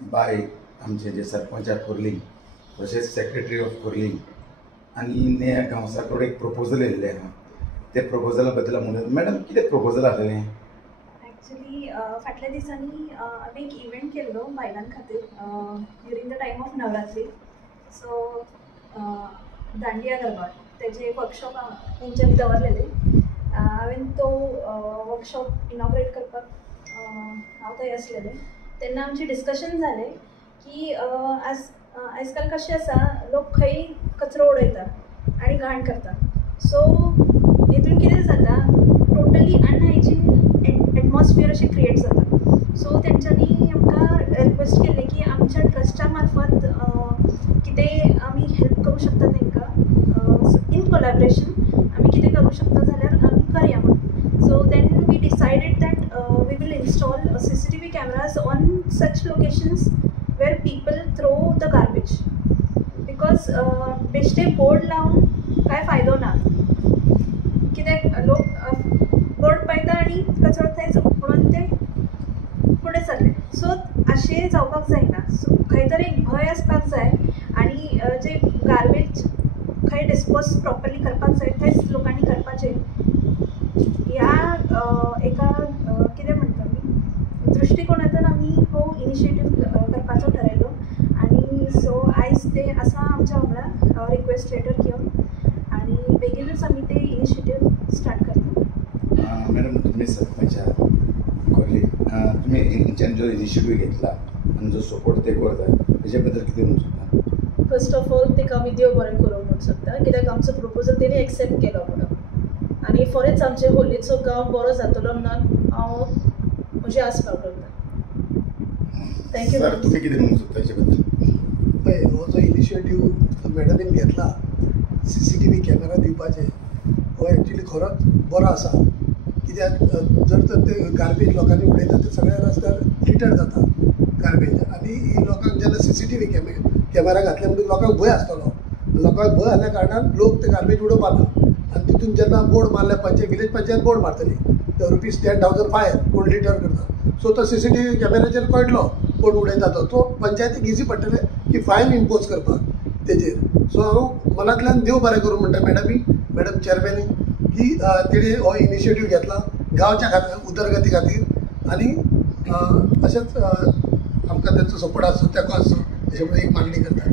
Bye आमचे जे सरपंच कुर्लिंग तसेच सेक्रेटरी ऑफ कुर्लिंग आणि ने गांवसाकडे एक प्रपोजल येयल्लें आहा ते प्रपोजला बद्दल म्हणून मॅडम कितें प्रपोजल आसलें? ॲक्च्युली फाटल्या दिसांनी आमी एक इव्हेंट केल्लो बायलां खातीर during the time of Navratri. So dandiya garba तेजे वर्कशॉप तेंच्यांनी दवरलेले. हांवें तो वर्कशॉप इनॉग्रेट करपाक हांव थंय आसलेलें. तेन्ना आमचे डिस्कशन जालें की आयज काल कशें आसा, लोक खंय कचरो उडयता आनी घाण करता. सो हितून कितें जाता, टोटली अनहायजीन एटमॉस्फियर अशें क्रिएट जाता. सो तेंच्यांनी आमकां रिक्वेस्ट केल्ली की आमच्या ट्रस्टा मार्फत कितें आमी हेल्प करूं शकता तांकां इन कोलॅबरेशन आमी कितें करूं शकता जाल्यार आमी करया म्हणून. So then we decided that we will install CCTV cameras on such locations where people throw the garbage. Because बेश्टे बोर्ड लावन कांय फायदो ना. कित्याक लोक बोर्ड पळयता आनी कचरो थंयच म्हणून ते फुडें सरले. सो अशें जावपाक जायना. सो खंय तरी एक भंय आसपाक जाय आनी जे गार्बेज खंय डिस्पोज प्रॉपरली करपाक जाय थंयच लोकांनी करपाचें. ह्या एका कितें म्हणटा आमी दृश्टिकोनांतल्यान आमी हो इनिशिएटीव करपाचो थारायलो. आनी सो आयज ते आसा आमच्या वांगडा रिक्वेस्ट लेटर घेवन आनी बेगीनूच आमी ते इनिशिएटीव स्टार्ट करता. मॅडम तुम्ही सरपंच कुर्ली तुम्ही हेंच्यानी जो इनिशिएटीव घेतला आणि जो सपोर्ट ते करता तेजे बद्दल कितें म्हणूंक शकता? फर्स्ट ऑफ ऑल तेका आमी देव बरें करूं म्हणूंक शकता, कित्याक आमचो प्रपोजल तेणी एक्सेप्ट केलो म्हणून. आनी फॉरेच आमचे होलीचो गांव बरो जातलो म्हणून हांव म्हजी आस बाळगता. थँक्यू. सर तुम्ही कितें म्हणूंक शकता हेजे बद्दल? पळय हो जो इनिशिएटीव मॅडमीन घेतला CCTV कॅमेरा दिवपाचे, हो एक्चुली खरोच बरो आसा. कित्याक जर तर ते गार्बेज लोकांनी उडयता ते सगळ्या रस्त्यार लिटर जाता गार्बेज. आनी लोकांक जेन्ना CCTV कॅमेरा घातले म्हणटकीर लोकांक भंय आसतलो. लोकांक भंय आसल्या कारणान लोक ते गार्बेज उडोवपा ना. आनी तितून जेन्ना बोर्ड मारल्या विलेज पंचायत बोर्ड मारतली ₹10,000 फायन कोण लिटर करता. सो तो CCTV कॅमेराचेर कळटलो कोण उडयता तो पंचायतीक इजी पडटले की फायन इम्पोज करपाक तेजेर. सो हांव मनांतल्यान देव बरें करूं म्हणटा मॅडम चेअरमॅनी की तेणी हो इनिशिएटीव घेतला गांवच्या खातीर उदरगती खातीर. आनी अशेंच आमकां तेंचो सपोर्ट आसचो तेको आसचो अशें म्हणून एक मागणी करता.